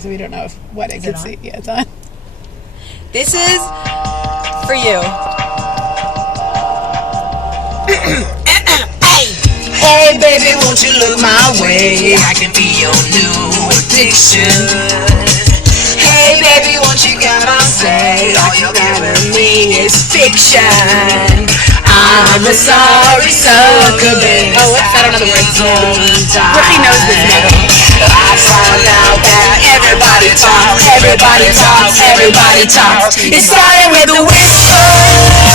because we don't know what it can see. Yeah, it's on. This is for you. Hey baby, won't you look my way? I can be your new addiction. Hey baby, won't you come on say all you're giving me is fiction. I'm a sorry sucker, baby. Oh, what's that? Another word. Rookie knows this now. I found out that everybody talks. It started with a whisper.